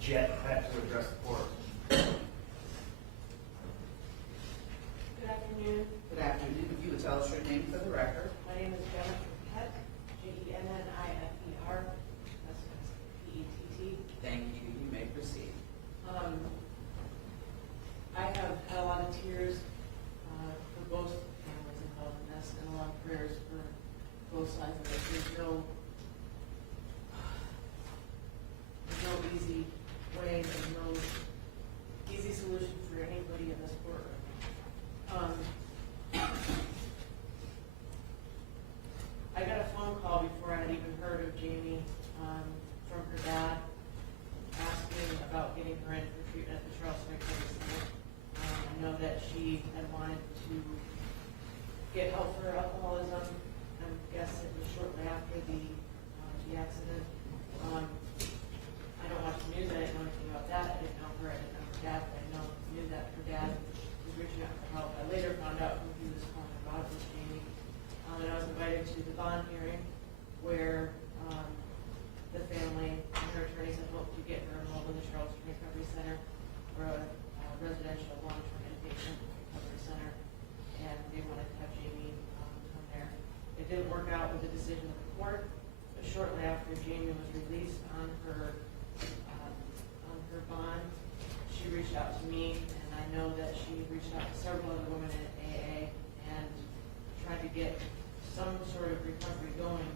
Jet had to address the court. Good afternoon. Good afternoon. If you would tell us your name for the record. My name is Jennifer Pett, Jennifer. That's P-E-T-T. Thank you. You may proceed. I have had a lot of tears for both families involved in this, and a lot of prayers for both sides of it. There's no easy way, there's no easy solution for anybody in this courtroom. I got a phone call before I had even heard of Jamie from her dad asking about getting her in for treatment at the Charles Recovery Center. I know that she had wanted to get help for her alcoholism. I guess it was shortly after the accident. I don't watch the news. I didn't know anything about that. I didn't know her. I didn't know her dad. But I knew that her dad was reaching out for help. I later found out who he was calling about was Jamie. And I was invited to the bond hearing where the family and her attorneys had hoped to get her enrolled in the Charleston Recovery Center for a residential long-term inpatient recovery center, and they wanted to have Jamie come there. It didn't work out with the decision of the court, but shortly after Jamie was released on her bond, she reached out to me, and I know that she reached out to several other women in AA and tried to get some sort of recovery going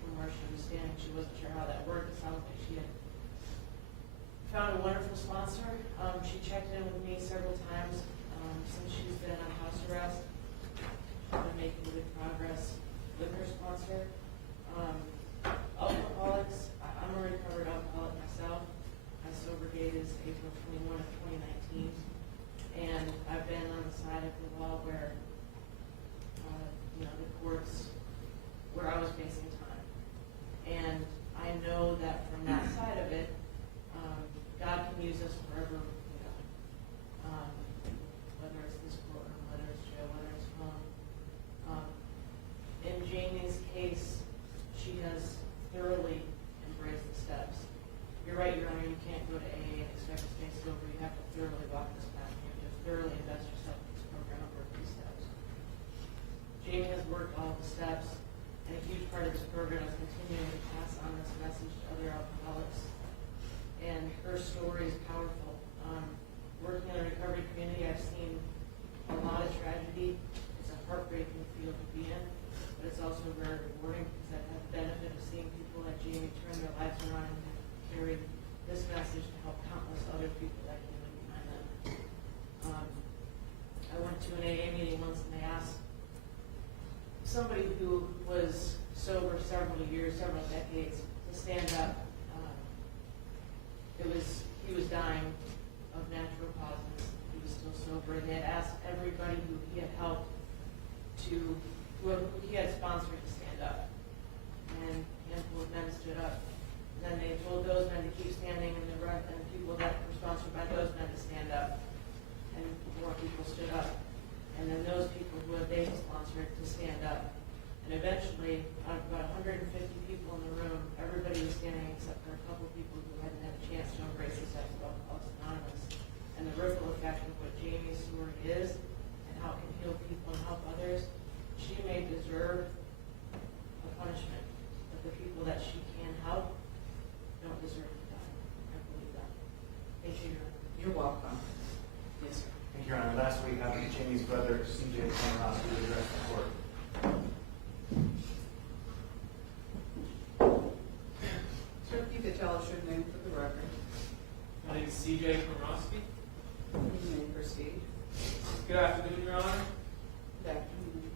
from where she was standing. She wasn't sure how that worked. It sounded like she had found a wonderful sponsor. She checked in with me several times since she's been on house arrest. She's been making good progress with her sponsor. Alcoholics, I'm a recovered alcoholic myself. My sober date is April 21 of 2019, and I've been on the side of the law where the courts, where I was facing time. And I know that from that side of it, God can use us wherever, whether it's this courtroom, whether it's jail, whether it's home. In Jamie's case, she has thoroughly embraced the steps. You're right, Your Honor, you can't go to AA and expect to stay sober. You have to thoroughly walk this path. You have to thoroughly invest yourself in this program and work these steps. Jamie has worked all the steps, and a huge part of this program is continuing to pass on this message to other alcoholics. And her story is powerful. Working in the recovery community, I've seen a lot of tragedy. It's a heartbreaking field to be in, but it's also very rewarding because I've had the benefit of seeing people like Jamie turn their lives around and carry this message to help countless other people that came in behind them. I went to an AA meeting once and they asked somebody who was sober several years, several decades, to stand up. He was dying of natural causes. He was still sober, and they had asked everybody who he had helped who he had sponsored to stand up. And a handful of men stood up. And then they told those men to keep standing, and the people that were sponsored by those men to stand up. And more people stood up. And then those people who they sponsored to stand up. And eventually, out of about 150 people in the room, everybody was standing except for a couple people who hadn't had a chance to embrace the steps of Alcoholics Anonymous. And the ripple effect of what Jamie's story is and how it can heal people and help others, she may deserve a punishment. But the people that she can help don't deserve to die. I believe that. Thank you. You're welcome. Yes, sir. Thank you, Your Honor. Last week, Jamie's brother, CJ, came around to address the court. Sir, if you could tell us your name for the record. My name is CJ Komrosky. You may proceed. Good afternoon, Your Honor. Good afternoon.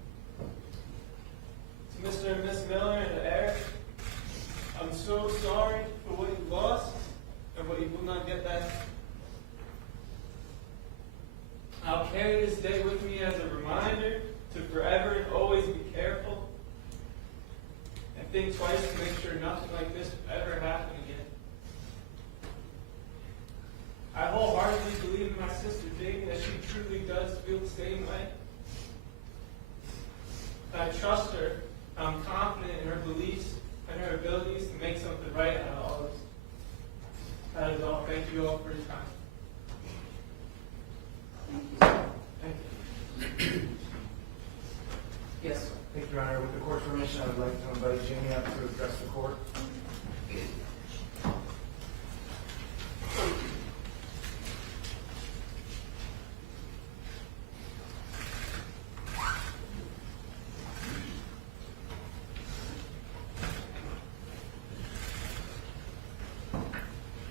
To Mr. and Miss Miller and Eric, I'm so sorry for what you lost and what you will not get back. I'll carry this day with me as a reminder to forever and always be careful and think twice to make sure nothing like this will ever happen again. I wholeheartedly believe in my sister Jamie that she truly does feel the same way. I trust her. I'm confident in her beliefs and her abilities to make something right out of all this. That is all. Thank you all for your time. Thank you. Yes, sir. Thank you, Your Honor. With the court's permission, I would like to invite Jamie up to address the court.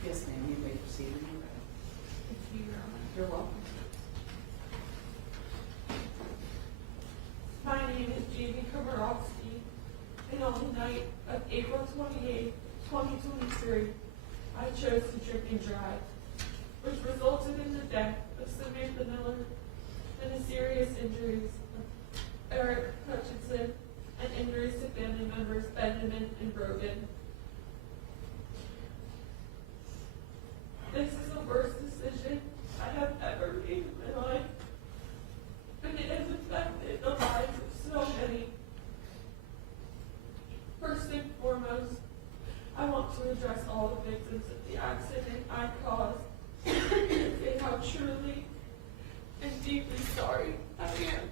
Yes, ma'am, you may proceed when you're ready. Thank you, Your Honor. You're welcome. My name is Jamie Komarovsky, and on the night of April 28, 2023, I chose to drink and drive, which resulted in the death of Samantha Miller and the serious injuries of Eric Hutchinson and injuries to family members Benjamin and Brogan. This is the worst decision I have ever made in my life, and it has affected the lives of so many. First and foremost, I want to address all the victims of the accident I caused and say how truly and deeply sorry I am.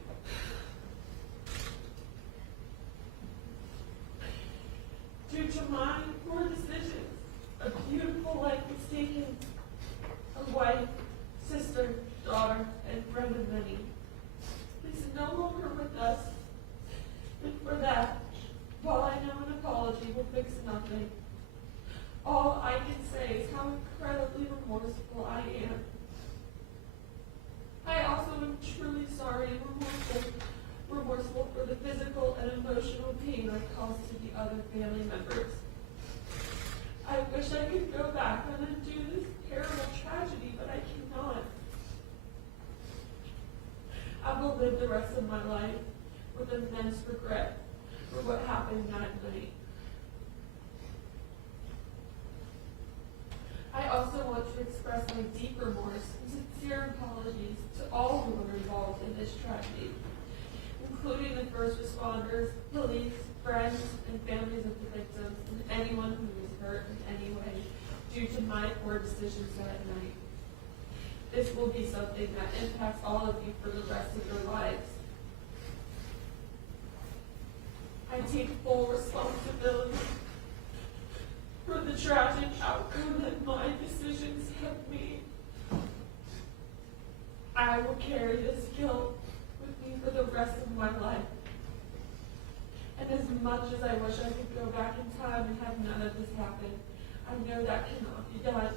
Due to my poor decisions, a beautiful life was taken. A wife, sister, daughter, and friend of many. He's no longer with us. And for that, while I know an apology will fix nothing, all I can say is how incredibly remorseful I am. I also am truly sorry and remorseful for the physical and emotional pain I caused to the other family members. I wish I could go back and undo this terrible tragedy, but I cannot. I will live the rest of my life with immense regret for what happened that night. I also want to express my deep remorse and sincere apologies to all who were involved in this tragedy, including the first responders, police, friends, and families of the victims, and anyone who was hurt in any way due to my poor decisions that night. This will be something that impacts all of you for the rest of your lives. I take full responsibility for the tragic outcome that my decisions have made. I will carry this guilt with me for the rest of my life. And as much as I wish I could go back in time and have none of this happen, I know that cannot be done.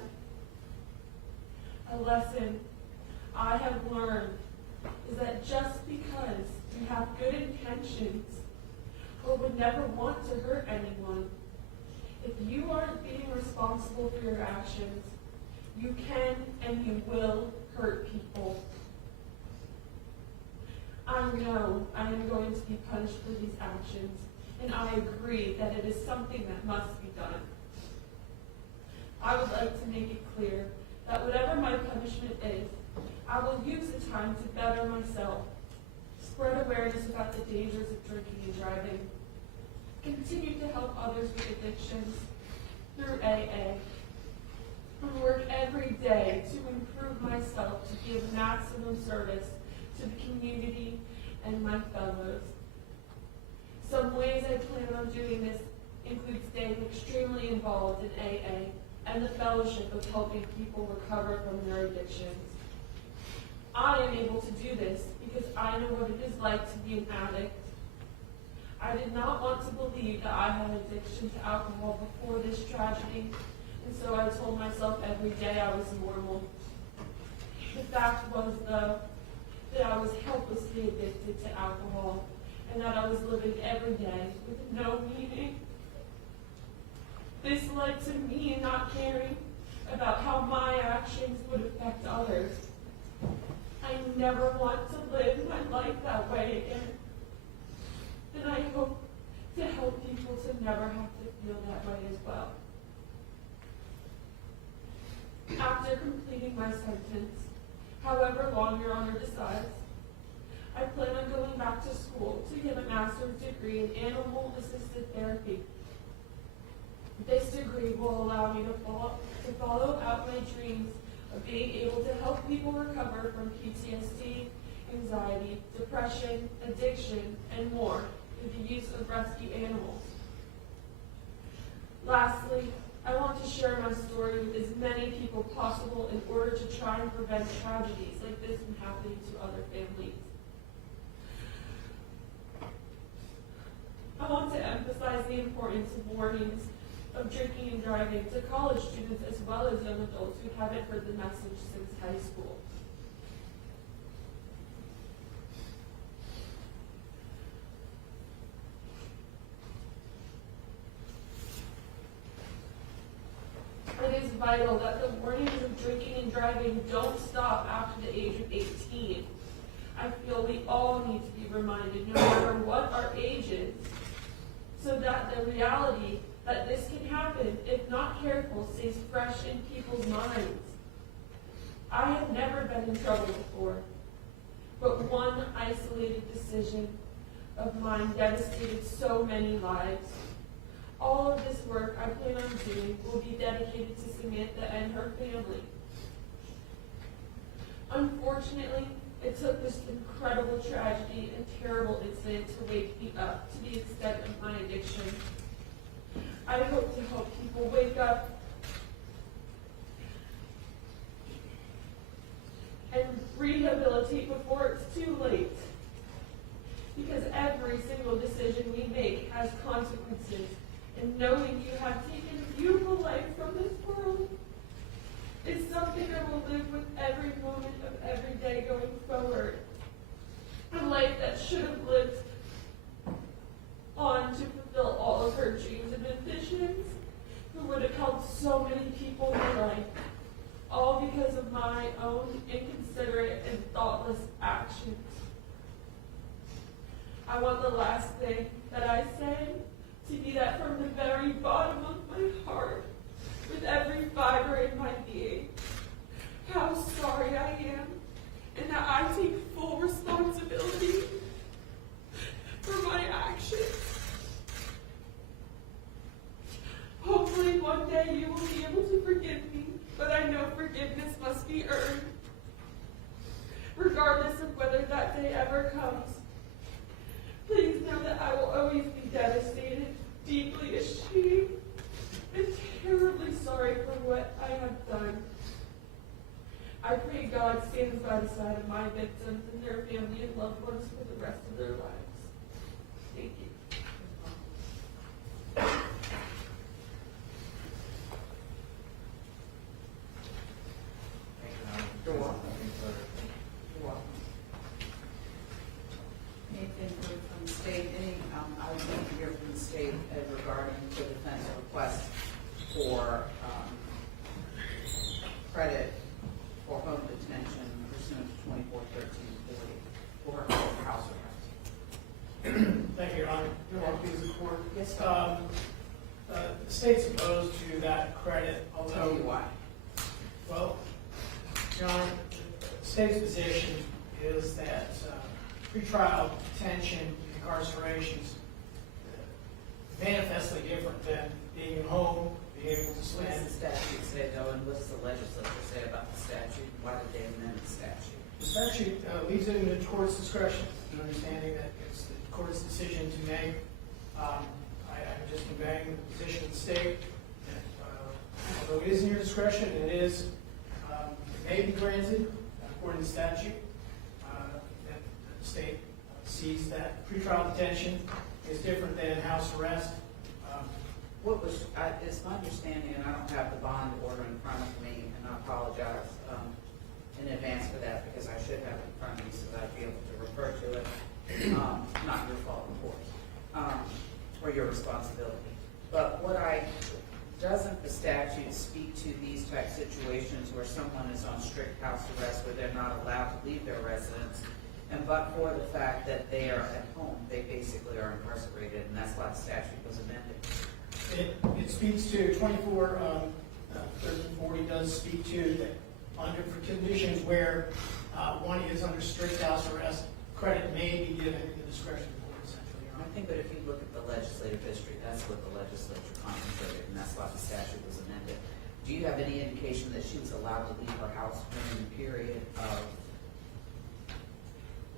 A lesson I have learned is that just because you have good intentions or would never want to hurt anyone, if you aren't being responsible for your actions, you can and you will hurt people. I know I am going to be punished for these actions, and I agree that it is something that must be done. I would like to make it clear that whatever my punishment is, I will use the time to better myself, spread awareness about the dangers of drinking and driving, continue to help others with addictions through AA, and work every day to improve myself to give maximum service to the community and my fellows. Some ways I plan on doing this include staying extremely involved in AA and the fellowship of helping people recover from their addictions. I am able to do this because I know what it is like to be an addict. I did not want to believe that I had an addiction to alcohol before this tragedy, and so I told myself every day I was normal. The fact was, though, that I was helplessly addicted to alcohol, and that I was living every day with no meaning. This led to me not caring about how my actions would affect others. I never want to live my life that way again. And I hope to help people to never have to feel that way as well. After completing my sentence, however long Your Honor decides, I plan on going back to school to get a master's degree in animal-assisted therapy. This degree will allow me to to follow out my dreams of being able to help people recover from PTSD, anxiety, depression, addiction, and more through the use of rescue animals. Lastly, I want to share my story with as many people possible in order to try and prevent tragedies like this from happening to other families. I want to emphasize the importance of warnings of drinking and driving to college students as well as young adults who haven't heard the message since high school. It is vital that the warnings of drinking and driving don't stop after the age of 18. I feel we all need to be reminded, no matter what our age is, so that the reality that this can happen, if not careful, stays fresh in people's minds. I have never been in trouble before, but one isolated decision of mine devastated so many lives. All of this work I plan on doing will be dedicated to Samantha and her family. Unfortunately, it took this incredible tragedy and terrible incident to wake me up to the extent of my addiction. I hope to help people wake up and rehabilitate before it's too late. Because every single decision we make has consequences. And knowing you have taken a beautiful life from this world is something I will live with every moment of every day going forward. A life that should have lived on to fulfill all of her dreams and ambitions, who would have helped so many people in her life, all because of my own inconsiderate and thoughtless actions. I want the last thing that I say to be that from the very bottom of my heart, with every fiber in my being, how sorry I am, and that I take full responsibility for my actions. Hopefully one day you will be able to forgive me, but I know forgiveness must be earned, regardless of whether that day ever comes. Please know that I will always be devastated, deeply ashamed, and terribly sorry for what I have done. I pray God stands by the side of my victims and their family and loved ones for the rest of their lives. Thank you. You're welcome. You're welcome. Anything from the state? I would like to hear from the state regarding the defense request for credit for home detention pursuant to 241340 for her house arrest. Thank you, Your Honor. Your Honor, please, the court. Yes, The state's opposed to that credit, I'll tell you why. Well, Your Honor, the state's position is that pretrial detention and incarcerations manifestly different than being at home, being able to What spend. does the statute say, though, and what does the legislature say about the statute? Why did they amend the statute? The statute leaves it in the court's discretion, understanding that it's the court's decision to make. I'm just conveying the position of the state that although it is in your discretion, it is, it may be granted according to statute, that the state sees that pretrial detention is different than house arrest. What was, it's my understanding, and I don't have the bond order in front of me, and I apologize in advance for that, because I should have it in front of me so that I'd be able to refer to it. Not your fault, of course, or your responsibility. But doesn't the statute speak to these type situations where someone is on strict house arrest, where they're not allowed to leave their residence, and but for the fact that they are at home, they basically are incarcerated, and that's why the statute was amended? It speaks to 1340 does speak to that under for conditions where one is under strict house arrest, credit may be given in the discretion of the court, essentially. Your I Honor. think, but if you look at the legislative history, that's what the legislature contemplated, and that's why the statute was amended. Do Do you have any indication that she was allowed to leave her house during the period of, I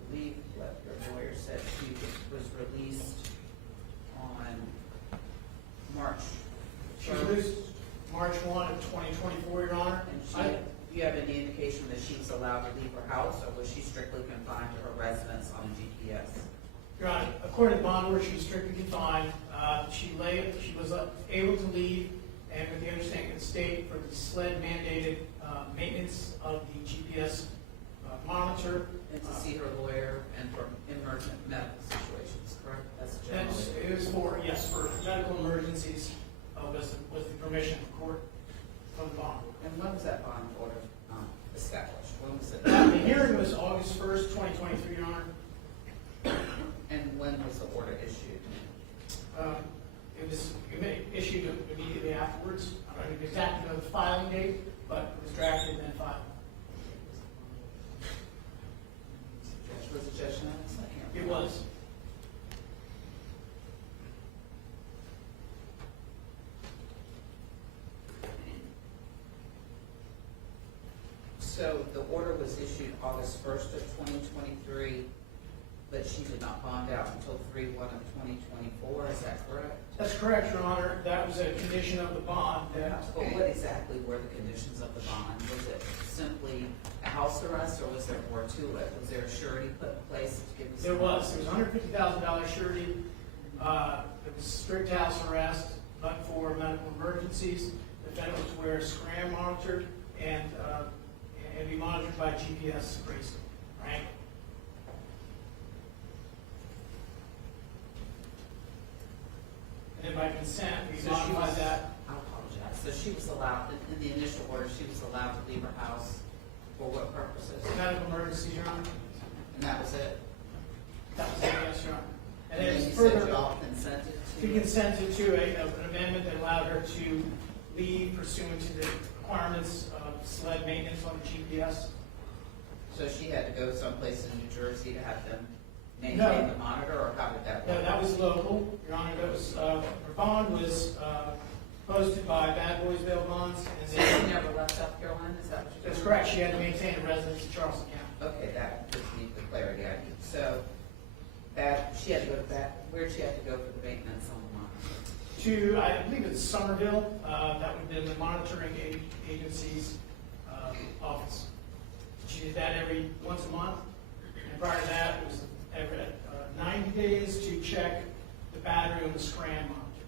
believe what your lawyer said, she was released on March She 1st? released March 1 of 2024, Your Honor. And she, do you have any indication that she was allowed to leave her house, or was she strictly confined to her residence on a GPS? Your Honor, according to bond order, she was strictly confined. She was able to leave, and with the understanding of the state for the SLED mandated maintenance of the GPS monitor. And to see her lawyer and for emergent medical situations, correct? That's generally. It was for, yes, for medical emergencies, with the permission of the court from the bond order. And when was that bond order established? When was it? The hearing was August 1st, 2023, Your Honor. And when was the order issued? It was issued immediately afterwards. I don't exactly know the filing date, but it was drafted and then filed. Was it Judge Nelson? I can't It remember. was. So the order was issued August 1st of 2023, but she did not bond out until 3/1 of 2024, is that correct? That's correct, Your Honor. That was a condition of the bond. But what exactly were the conditions of the bond? Was it simply a house arrest, or was there more to it? Was there a surety put in place to give us? There was $150,000 surety. It was strict house arrest, but for medical emergencies. The defendant was to wear a scram monitor and be monitored by GPS bracelet, right? And then by consent, we So she modified was- that. I apologize. So she was allowed, in the initial order, she was allowed to leave her house for what purposes? Medical emergencies, Your Honor. And that was it? That was it, yes, Your Honor. And And then then you further, said y'all consented we to? consented to an amendment that allowed her to leave pursuant to the requirements of SLED maintenance on the GPS. So she had to go someplace in New Jersey to have them No. maintain the monitor, or how did that work? No, that was local, Your Honor. That was, her bond was posted by Bad Boys Bail Bonds. And So then, she never left South Carolina, is that what you're that's saying? correct. She had to maintain a residence in Charleston County. Okay, that just needs the clarity I need. So, that, she had to go to that, where'd she have to go for the maintenance on the monitor? To, I believe it's Somerville. That would have been the monitoring agency's office. She did that once a month. And prior to that, it was every 90 days to check the battery on the scram monitor.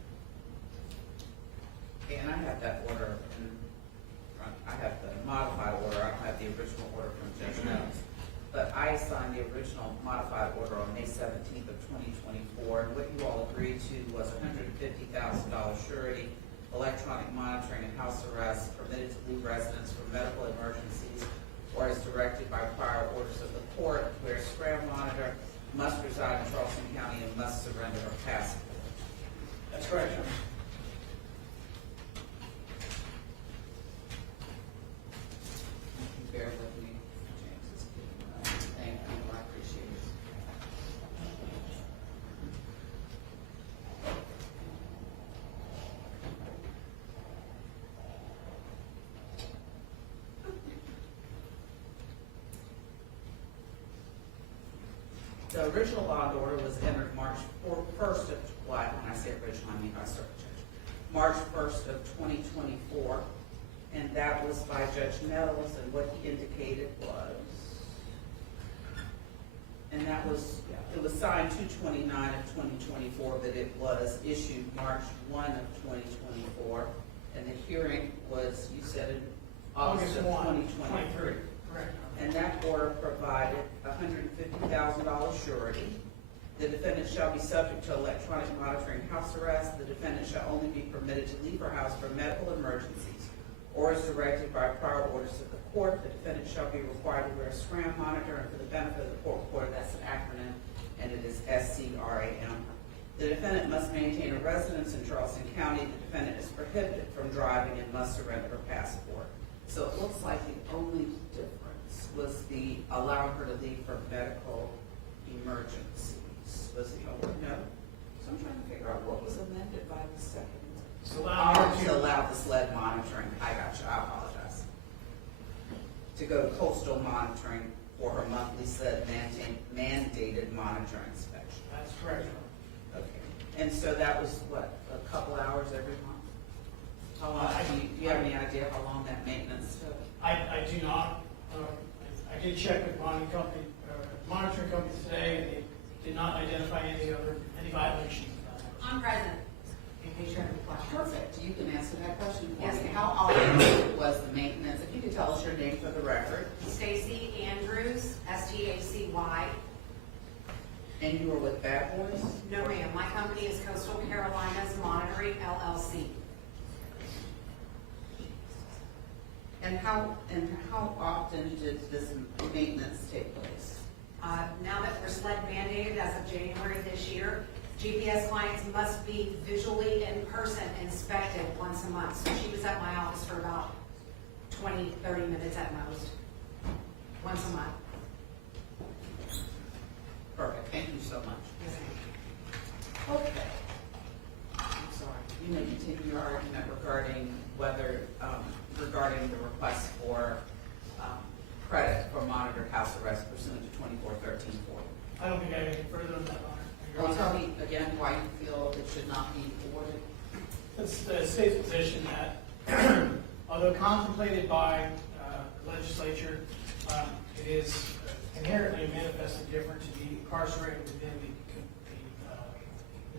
Okay, and I have that order in front, I have the modified order, I don't have the original order from Judge Jones. But I signed the original modified order on May 17th of 2024, and what you all agreed to was $150,000 surety, electronic monitoring and house arrest, permitted to leave residence for medical emergencies, or as directed by prior orders of the court, where scram monitor must reside in Charleston County and must surrender her passport. That's correct, Your Honor. Bear with me, James is getting, thank you, I appreciate it. The original bond order was entered March 1st of, when I say original, I mean by circuit judge, March 1st of 2024. And that was by Judge Nettles, and what he indicated was, and that was, it was signed 2/29 of 2024, but it was issued March 1 of 2024. And the hearing was, you said, in August of 2023. Correct. And that order provided $150,000 surety. The defendant shall be subject to electronic monitoring house arrest. The defendant shall only be permitted to leave her house for medical emergencies or as directed by prior orders of the court. The defendant shall be required to wear a scram monitor, and for the benefit of the court reporter, that's an acronym, and it is SCRAM. The defendant must maintain a residence in Charleston County. The defendant is prohibited from driving and must surrender her passport. So it looks like the only difference was the allowing her to leave for medical emergencies. Was the only, no? So I'm trying to figure out what was amended by the second It's allowed her To to, allow the sled monitoring, I got you, I apologize. To go to coastal monitoring for her monthly sled mandated monitor inspection. that's correct. Okay. And so that was what, a couple hours every month? How long, do you have any idea how long that maintenance took? I do not. I did check with monitoring companies today, and they did not identify any violations. I'm present, in case you have any questions. Perfect, you can answer that question for Yes, me. ma'am. How often was the maintenance, if you could tell us your name for the record, Stacy Andrews, STACY. and you were with Bad Boys? No, ma'am, my company is Coastal Carolinas Monitoring LLC. And how often did this maintenance take place? Now that we're sled mandated as of January this year, GPS clients must be visually in person inspected once a month. So she was at my office for about 20, 30 minutes at most, once a month. Perfect, thank you so much. Yes, ma'am. Okay. I'm sorry, you may continue your argument regarding whether, regarding the request for credit for monitored house arrest pursuant to 241340. I don't think I have anything further on that, Honor. Your Well, tell Honor, me again why you feel it should not be awarded. it's the state's position that although contemplated by the legislature, it is inherently manifestly different to be incarcerated within the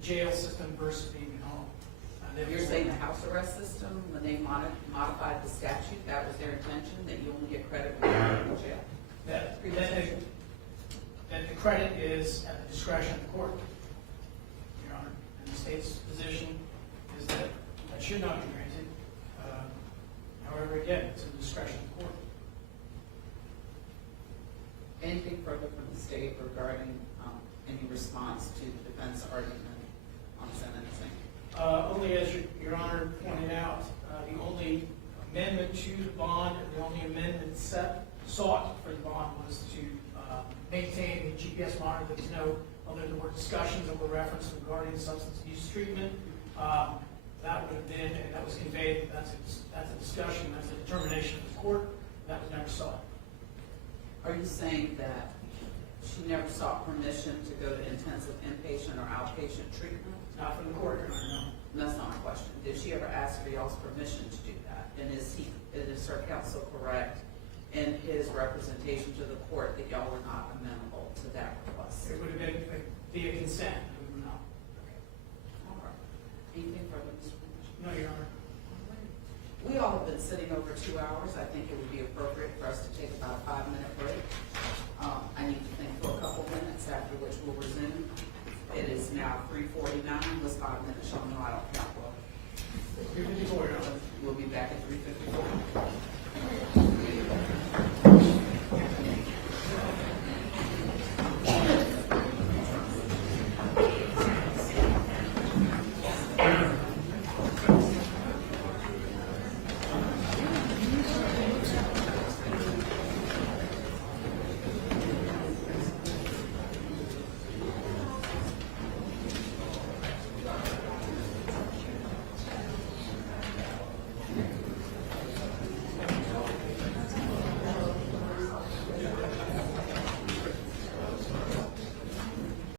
jail system versus being at home. You're saying the house arrest system, when they modified the statute, that was their intention, that you only get credit when you're in jail? that the credit is at the discretion of the court, Your Honor. And the state's position is that that should not be granted. However, again, it's at the discretion of the court. Anything further from the state regarding any response to the defense argument on sentencing? Only as Your Honor pointed out, the only amendment to the bond, or the only amendment sought for the bond was to maintain the GPS monitor. There was no, although there were discussions that were referenced regarding substance abuse treatment, that would have been, and that was conveyed, that's a discussion, that's a determination of the court, that was never sought. Are you saying that she never sought permission to go to intensive inpatient or outpatient treatment? Not from the court, Your Honor, no. And that's not a question. Did she ever ask for y'all's permission to do that? And is her counsel correct in his representation to the court that y'all were not amenable to that request? It would have been via consent, we would not. All right. Anything further, Mr. Commissioner? No, Your Honor. We all have been sitting over 2 hours. I think it would be appropriate for us to take about a 5-minute break. I need to think for a couple minutes, after which we'll resume. It is now 3:49. Was 5 minutes, y'all know I don't count well. 354, Your Honor. We'll be back at 3:50.